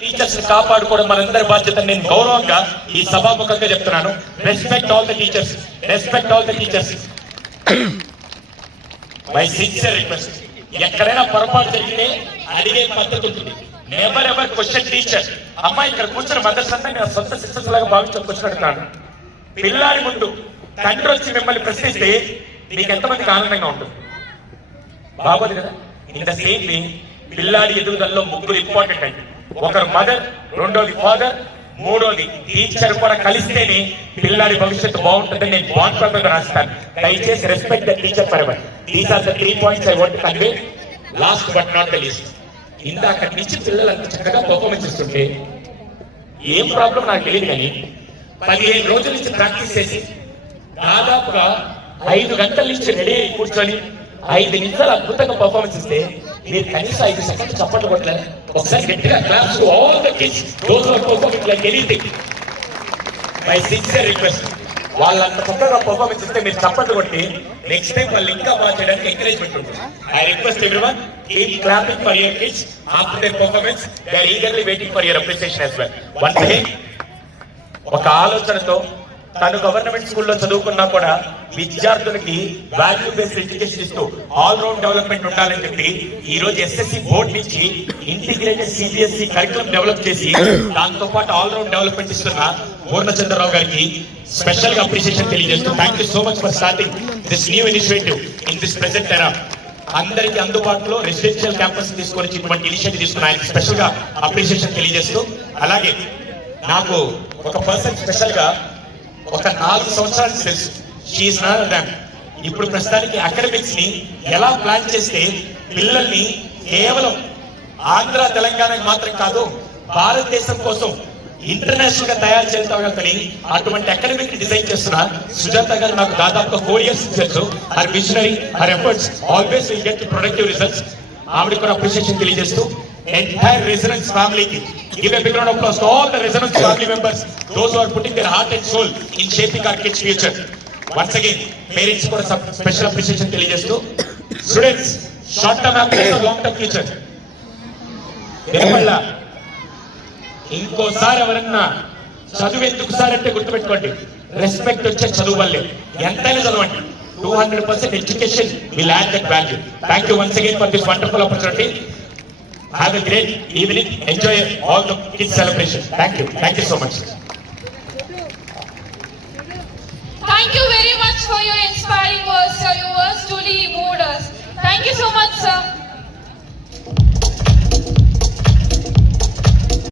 Teachers కాపాడుకోవడం మనందరి బాధ్యత. నేను గౌరవంగా ఈ సభాముఖంగా చెప్తున్నాను. Respect all the teachers, respect all the teachers. My sincere request, ఎక్కడైనా పొరపాటు జరిగితే అడిగే పద్ధతి ఉంటుంది. Never ever question teacher. అమ్మాయి ఇక్కడ కూర్చొని మదర్స్ అంటే నేను సొంత సిస్టర్స్ లాగా భావించి క్వశ్చన్ అడుగుతాను. పిల్లాడి ముందు తండ్రి వచ్చి మిమ్మల్ని ప్రశ్నిస్తే మీకు ఎంతమందికి ఆనందంగా ఉంటుంది? బాగోదు కదా. ఇన్ ద సేమ్ వే పిల్లాడి ఎదుగుదలలో ముగ్గురు ఇంపార్టెంట్ అండి. ఒకరు మదర్, రెండోది ఫాదర్, మూడోది టీచర్ కూడా కలిస్తేనే పిల్లాడి భవిష్యత్తు బాగుంటుందని నేను బాండ్ పేపర్ రాస్తాను. దయచేసి respect the teacher forever. These are the 3 points I want to convey. Last but not the least, ఇందాక నుంచి పిల్లలు అంత చక్కగా పర్ఫార్మెన్స్ ఇస్తుంటే ఏం ప్రాబ్లం నాకు తెలియదు, కానీ 15 రోజుల నుంచి ప్రాక్టీస్ చేసి దాదాపుగా 5 గంటల నుంచి రెడీ అయి కూర్చొని 5 నిమిషాలు అద్భుతంగా పర్ఫార్మెన్స్ ఇస్తే మీరు కనీసం 5 సెకండ్లు చప్పట్లు కొట్టలేదు. ఒకసారి గట్టిగా claps to all the kids those who are performing like anything. My sincere request, వాళ్ళంత చక్కగా పర్ఫార్మెన్స్ ఇస్తే మీరు చప్పట్లు కొట్టి నెక్స్ట్ టైం వాళ్ళు ఇంకా బాగా చేయడానికి ఎంకరేజ్మెంట్ ఉంటుంది. I request everyone, keep clapping for your kids after their performance. They are eagerly waiting for your appreciation as well. Once again ఒక ఆలోచనతో తను గవర్నమెంట్ స్కూల్లో చదువుకున్నా కూడా విద్యార్థులకి వాల్యూ బేస్డ్ ఎడ్యుకేషన్ ఇస్తూ ఆల్ రౌండ్ డెవలప్మెంట్ ఉండాలని చెప్పి ఈ రోజు ఎస్ఎస్సి బోర్డు నుంచి ఇంటిగ్రేటెడ్ సిబిఎస్ఈ కరికులం డెవలప్ చేసి దాంతో పాటు ఆల్ రౌండ్ డెవలప్మెంట్ ఇస్తున్న పూర్ణచంద్రరావు గారికి స్పెషల్ గా అప్రిసియేషన్ తెలియజేస్తూ thank you so much for starting this new initiative in this present ఎరా. అందరికి అందుబాటులో రెసిడెన్షియల్ క్యాంపస్ తీసుకొని ఇటువంటి ఇనిషియేటివ్ తీసుకున్న ఆయనకి స్పెషల్ గా అప్రిసియేషన్ తెలియజేస్తూ, అలాగే నాకు ఒక పర్సన్ స్పెషల్ గా ఒక 4 సంవత్సరాలు తెలుసు. She is not rank. ఇప్పుడు ప్రస్తుతానికి అకాడమిక్స్ ని ఎలా ప్లాన్ చేస్తే పిల్లల్ని కేవలం ఆంధ్ర తెలంగాణకి మాత్రం కాదు భారతదేశం కోసం ఇంటర్నేషనల్ గా తయారు చేయగలుగుతాని అటువంటి అకాడమిక్ డిజైన్ చేస్తున్న సుజాత గారు నాకు దాదాపుగా 4 years తెలుసు. Her visionary, her efforts always will get productive results. ఆవిడ కూడా అప్రిసియేషన్ తెలియజేస్తూ entire Resonance family ki give a big round of applause to all the Resonance family members, those who are putting their heart and soul in shaping our kids future. Once again parents kuda special appreciation తెలియజేస్తూ, students short term happiness or long term future దేవల్ల ఇంకోసారి ఎవరన్నా చదువు ఎందుకు sir అంటే గుర్తుపెట్టుకోండి, respect వచ్చే చదువు వల్లే. ఎంతైనా చదవండి, 200% education will add that value. Thank you once again for this wonderful opportunity. Have a great evening. Enjoy all the kids celebration. Thank you. Thank you so much. Thank you very much for your inspiring words, sir. Your words truly moved us. Thank you so much, sir.